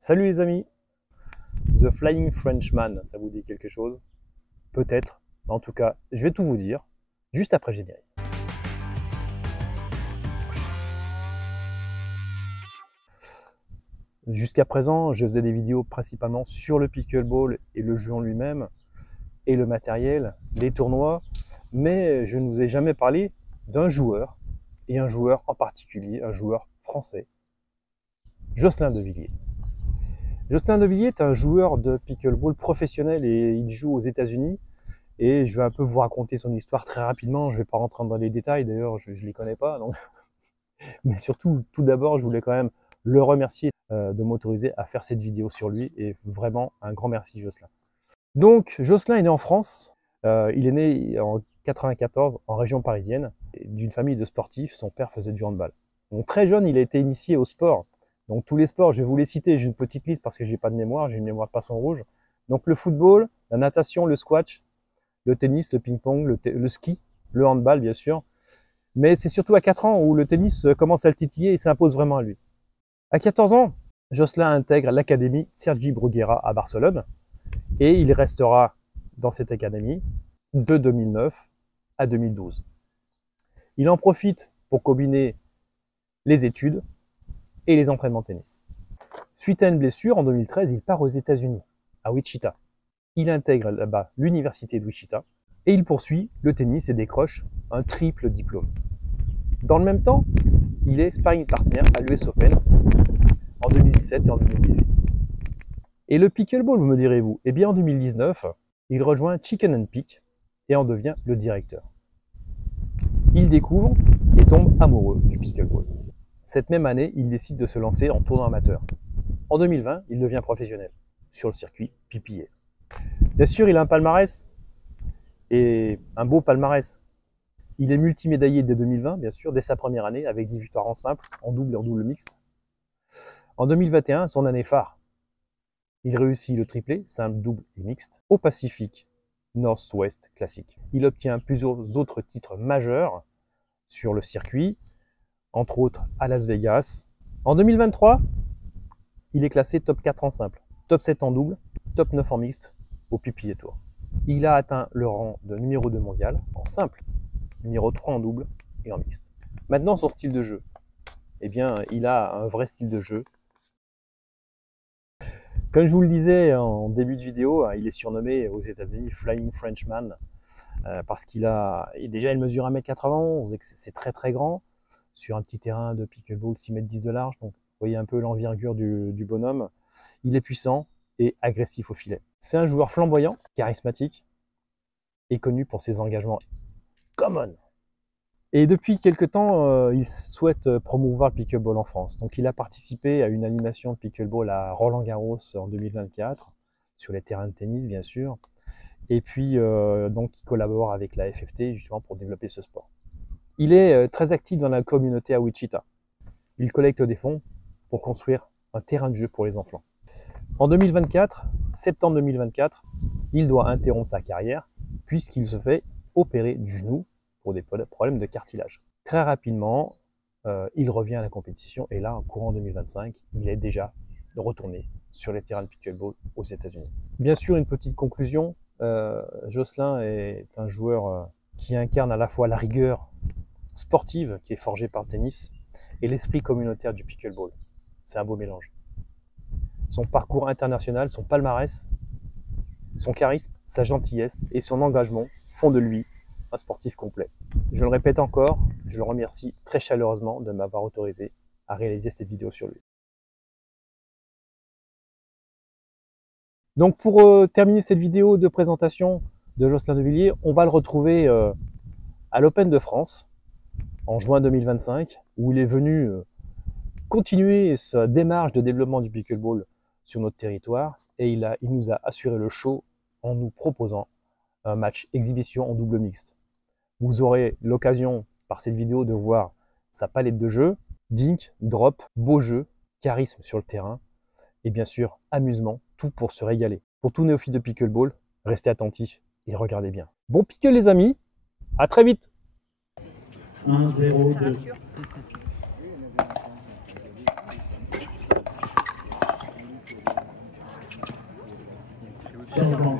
Salut les amis, The Flying Frenchman, ça vous dit quelque chose? Peut-être, en tout cas, je vais tout vous dire, juste après le générique. Jusqu'à présent, je faisais des vidéos principalement sur le pickleball et le jeu en lui-même, et le matériel, les tournois, mais je ne vous ai jamais parlé d'un joueur, et un joueur en particulier, un joueur français, Jocelyn Devilliers. Jocelyn Devilliers est un joueur de pickleball professionnel et il joue aux États-Unis. Et je vais un peu vous raconter son histoire très rapidement. Je ne vais pas rentrer dans les détails, d'ailleurs, je ne les connais pas. Donc. Mais surtout, tout d'abord, je voulais quand même le remercier de m'autoriser à faire cette vidéo sur lui. Et vraiment, un grand merci, Jocelyn. Donc, Jocelyn est né en France. Il est né en 94 en région parisienne, d'une famille de sportifs. Son père faisait du handball. Donc, très jeune, il a été initié au sport. Donc, tous les sports, je vais vous les citer. J'ai une petite liste parce que j'ai pas de mémoire. J'ai une mémoire de poisson rouge. Donc, le football, la natation, le squash, le tennis, le ping-pong, le ski, le handball bien sûr. Mais c'est surtout à 4 ans où le tennis commence à le titiller et s'impose vraiment à lui. À 14 ans, Jocelyn intègre l'académie Sergi Bruguera à Barcelone et il restera dans cette académie de 2009 à 2012. Il en profite pour combiner les études et les entraînements de tennis. Suite à une blessure, en 2013, il part aux États-Unis, à Wichita. Il intègre là-bas l'université de Wichita et il poursuit le tennis et décroche un triple diplôme. Dans le même temps, il est sparring partner à l'US Open en 2017 et en 2018. Et le pickleball, vous me direz-vous? Eh bien en 2019, il rejoint Chicken and Peak et en devient le directeur. Il découvre et tombe amoureux du pickleball. Cette même année, il décide de se lancer en tournoi amateur. En 2020, il devient professionnel sur le circuit PPA. Bien sûr, il a un palmarès, et un beau palmarès. Il est multimédaillé dès 2020, bien sûr, dès sa première année, avec 10 victoires en simple, en double et en double mixte. En 2021, son année phare, il réussit le triplé, simple, double et mixte, au Pacific Northwest Classic. Il obtient plusieurs autres titres majeurs sur le circuit, entre autres à Las Vegas. En 2023, il est classé top 4 en simple, top 7 en double, top 9 en mixte au PPA Tour. Il a atteint le rang de numéro 2 mondial en simple, numéro 3 en double et en mixte. Maintenant, son style de jeu. Eh bien, il a un vrai style de jeu. Comme je vous le disais en début de vidéo, il est surnommé aux États-Unis Flying Frenchman parce qu'il a, déjà il mesure 1m91 et que c'est très très grand sur un petit terrain de pickleball 6m10 de large. Donc, vous voyez un peu l'envergure du bonhomme. Il est puissant et agressif au filet. C'est un joueur flamboyant, charismatique et connu pour ses engagements common. Et depuis quelques temps, il souhaite promouvoir le pickleball en France. Donc il a participé à une animation de pickleball à Roland-Garros en 2024, sur les terrains de tennis bien sûr. Et puis donc il collabore avec la FFT justement pour développer ce sport. Il est très actif dans la communauté à Wichita. Il collecte des fonds pour construire un terrain de jeu pour les enfants. En 2024, septembre 2024, il doit interrompre sa carrière puisqu'il se fait opérer du genou pour des problèmes de cartilage. Très rapidement, il revient à la compétition et là, en courant 2025, il est déjà retourné sur les terrains de pickleball aux États-Unis. Bien sûr, une petite conclusion, Jocelyn est un joueur qui incarne à la fois la rigueur sportive qui est forgée par le tennis et l'esprit communautaire du pickleball. C'est un beau mélange. Son parcours international, son palmarès, son charisme, sa gentillesse et son engagement font de lui un sportif complet. Je le répète encore, je le remercie très chaleureusement de m'avoir autorisé à réaliser cette vidéo sur lui. Donc pour terminer cette vidéo de présentation de Jocelyn Devilliers, on va le retrouver à l'Open de France en juin 2025, où il est venu continuer sa démarche de développement du pickleball sur notre territoire et il nous a assuré le show en nous proposant un match exhibition en double mixte. Vous aurez l'occasion par cette vidéo de voir sa palette de jeux, dink, drop, beau jeu, charisme sur le terrain et bien sûr amusement, tout pour se régaler. Pour tous néophytes de pickleball, restez attentifs et regardez bien. Bon pickle les amis, à très vite. 1-0-2. Changement.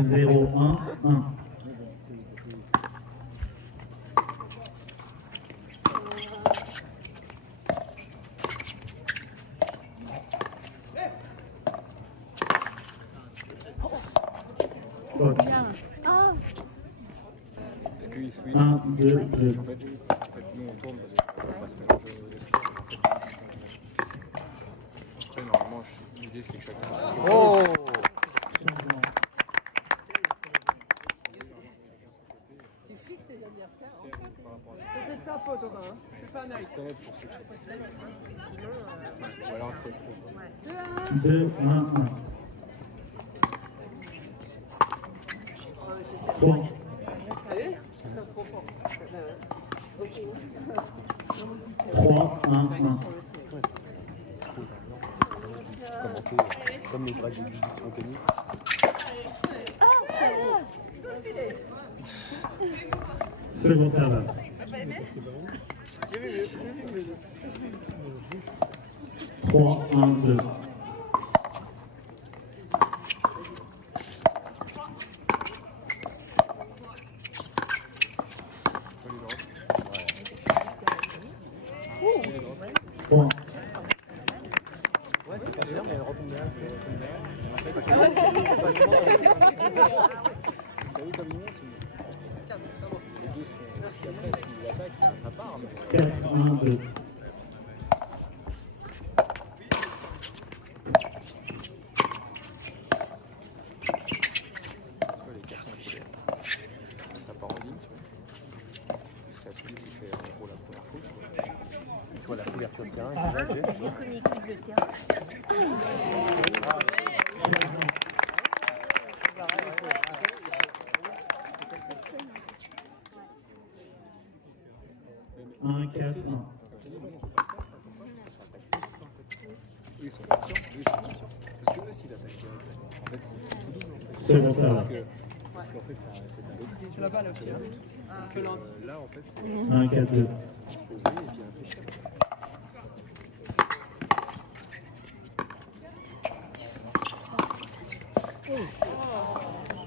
0, 1, 1. Faute. 1, 2, 2. Nous on tourne parce qu'on va pas se mélanger. Après normalement l'idée c'est que chacun. Oh! Tu fixes tes adversaires en fait. C'est pas un pote, hein. C'est pas un aïe. Ou alors il faut être pro. 2, 1, 1. 3. Allez, c'est trop fort. 3, 1, 1. Commenter comme les vrais exhibitions au tennis. Second serveur. 3, 1, 2. Trois. Ouais, c'est pas sûr, mais elle retombe bien. T'as vu comme il monte les deux sont. Si après s'il attaque ça part. 4, 1, 2. Ça part en ligne. C'est celui qui fait en gros la première faute. Tu vois la couverture de terrain, c'est ça, Le terrain. 1, 4, 1. Ils sont patients. Parce que eux s'ils attaquent direct, en fait c'est tout double en fait. Second serveur. Parce qu'en fait c'est de la loterie. C'est la balle aussi. Que l'un. Là en fait c'est 1, 4, 2. exposé et puis réfléchir.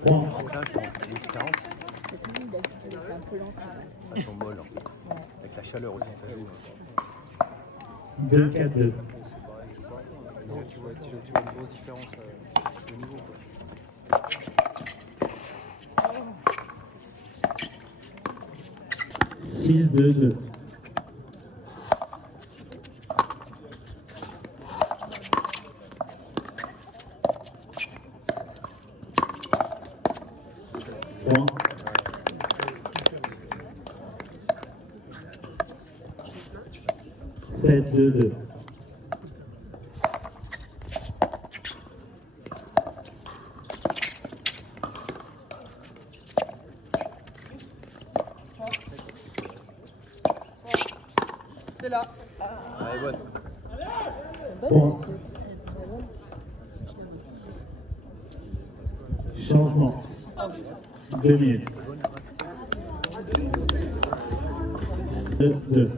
3. Là, je pense que c'est 40. Elles sont molles en fait. Avec la chaleur aussi, ça joue. 2, 4, 2. C'est pareil, je crois. Tu vois une grosse différence de niveau quoi. 6, 2, 2. 3. 7, 2, 2. C'est là. Allez, bonne. 3. Changement. 2 minutes. 2, 2.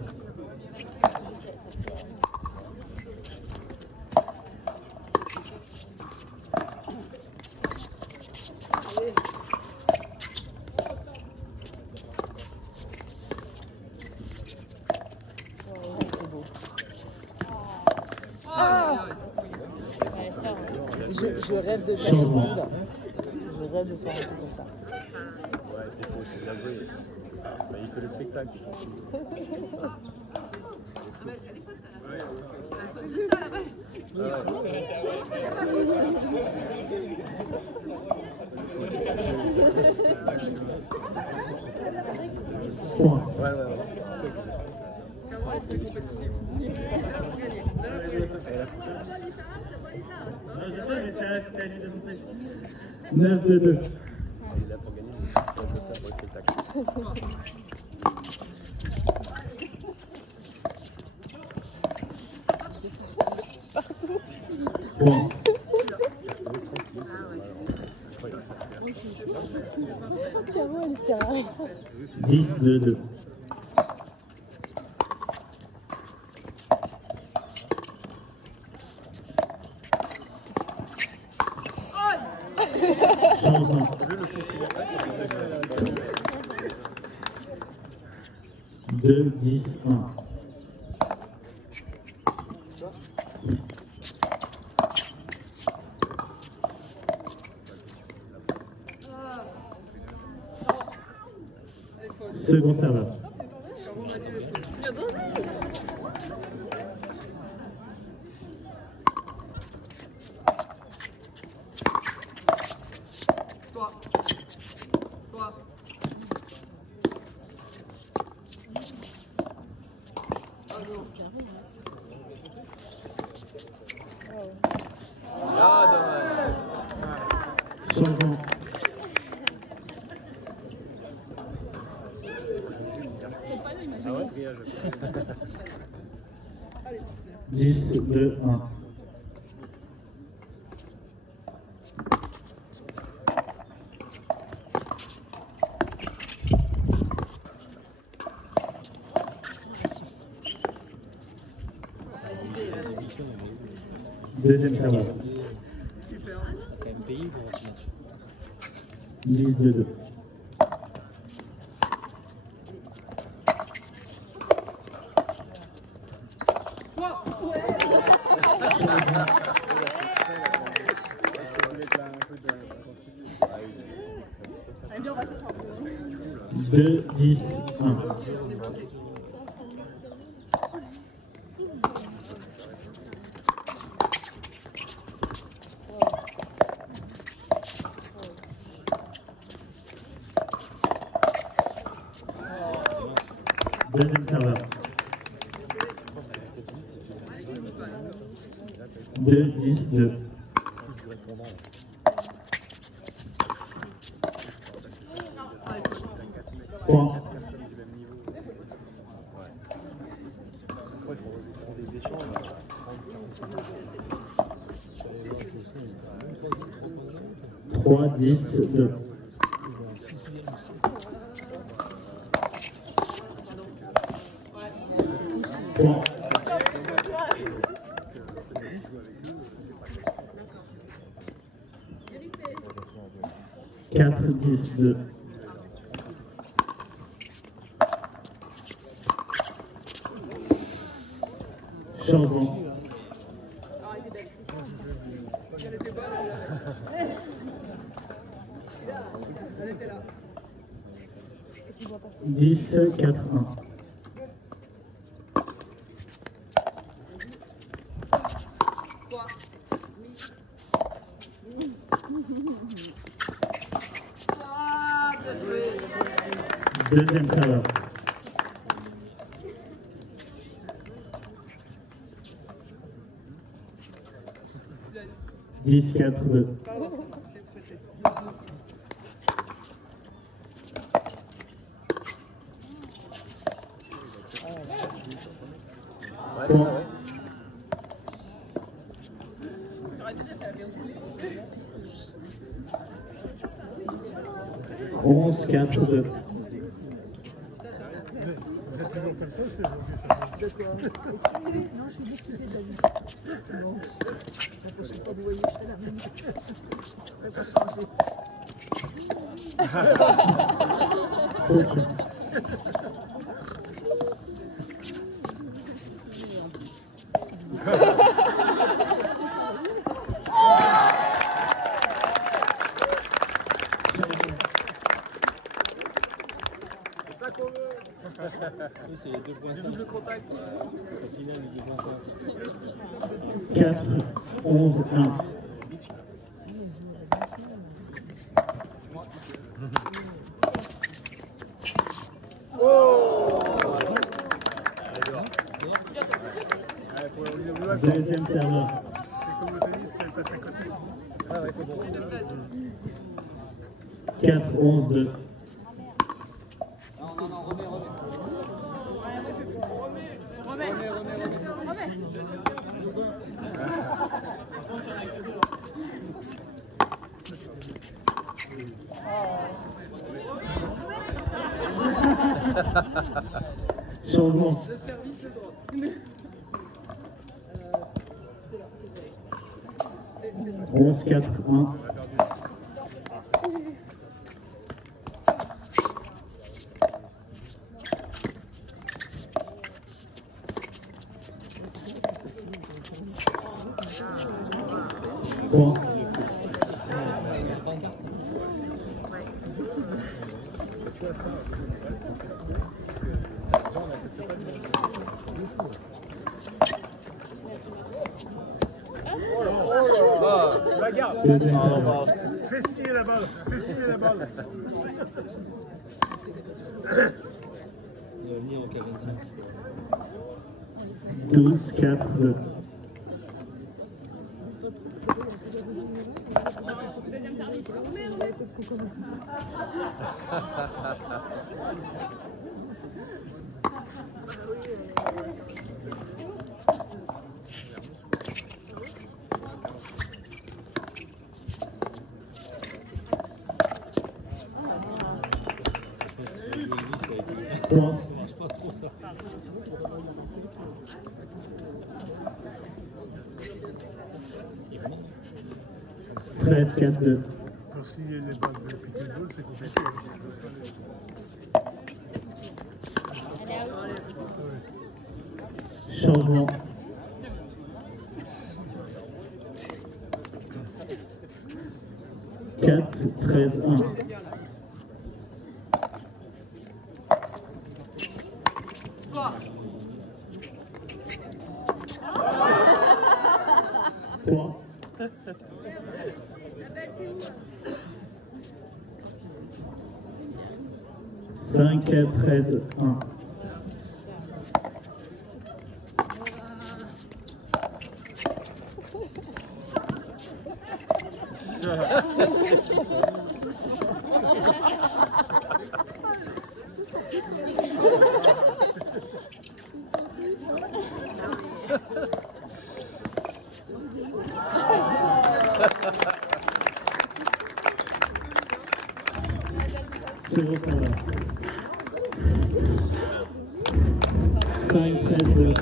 Je rêve de faire ce Changement. monde. Je rêve de faire un truc comme ça. Ouais, t'es faux, c'est bien joué. Mais il fait le spectacle, il s'en fout. Ouais, ouais, ouais. 9, 2, 2. Il est là pour gagner, il faut ça pour le spectacle. Point. Caro, elle sert à rien. 10, 2, 2. 2, 10, 1. Second serveur. Toi. Toi. Ah, dommage. Changement. Ah ouais, grillage. 10, 2, 1. Deuxième serveur. 10, 2, 2. Deux, 10, 1. Deuxième serveur. 2, 10, 2. Point. Trois, 10, 2. Point. 4, 10, 2. Changement. Elle était là. 10, 4, 1. Toi. Ah, bien joué. Deuxième serveur. 10, 4, 2. Point. 11, 4, 2. Non, je suis décidée de la vie. Non, la prochaine fois, vous voyez, je serai la même. Je ne vais pas changer. C'est ça qu'on veut. Oui, c'est les 2 points. Double contact. Au final, il est bon. 4, 11, 1. Deuxième serveur. C'est comme au tennis, elle passe à côté. Ah ouais, c'est bon. 4, 11, 2. Changement. 11, 4, 1. 3. Tu vois ça, parce que ça, genre, on accepte pas de Deuxième serveur. Fais signer la balle, fais signer la balle. On va venir en cas 25. 12-4-2. Trois. 13-4-2. Pour signer les balles de pickleball, c'est compliqué. Changement. Quatre, 13-1. Toi. 3. 5-13-1. Zéro pour 5-13-2.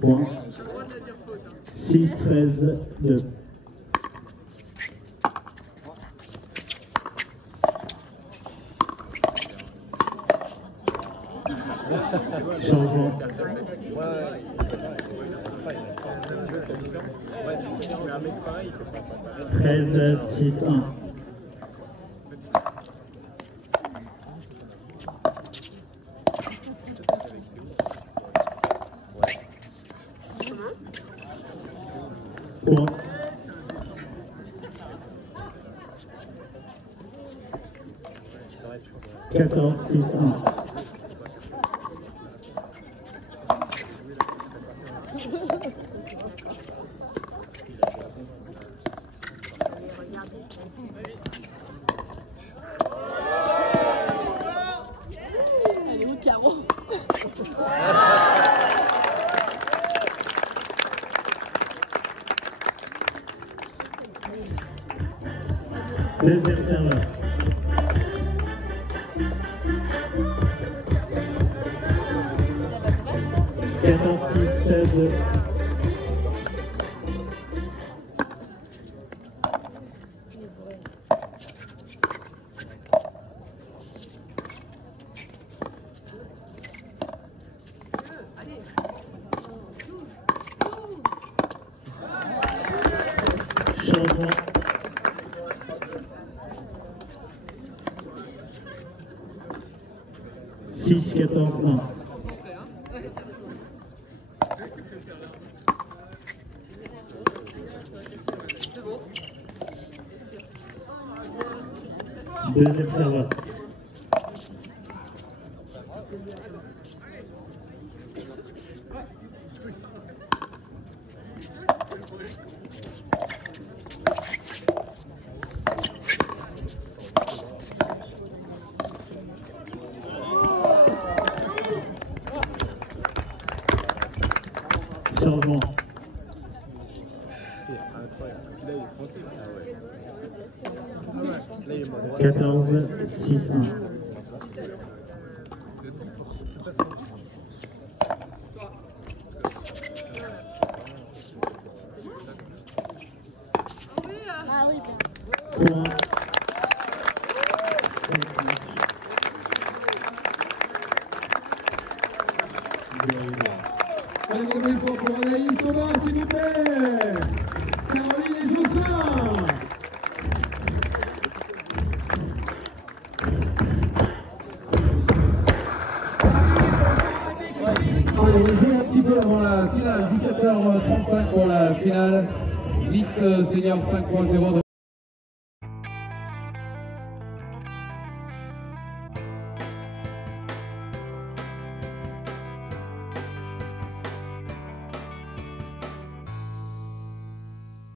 Point. 6-13-2. Changement. Ouais, tu mets un mec pareil, il fait pas. 13-6-1. Point. 14-6-1. Allez, où Caro? Deuxième serveur. Changement. Six, 14-1. Deuxième serveur. Changement. C'est incroyable. Puis là, il est tranquille. Ah ouais. Là, il est mode. 14, 6, 1. Ah oui, bien. Pour 1. Un grand effort pour Anaïs Sauvin, s'il vous plaît. Caroline et Jocelyn. Allez, on joue un petit peu avant la finale, 17h35 pour la finale. Mixte senior 5.0 de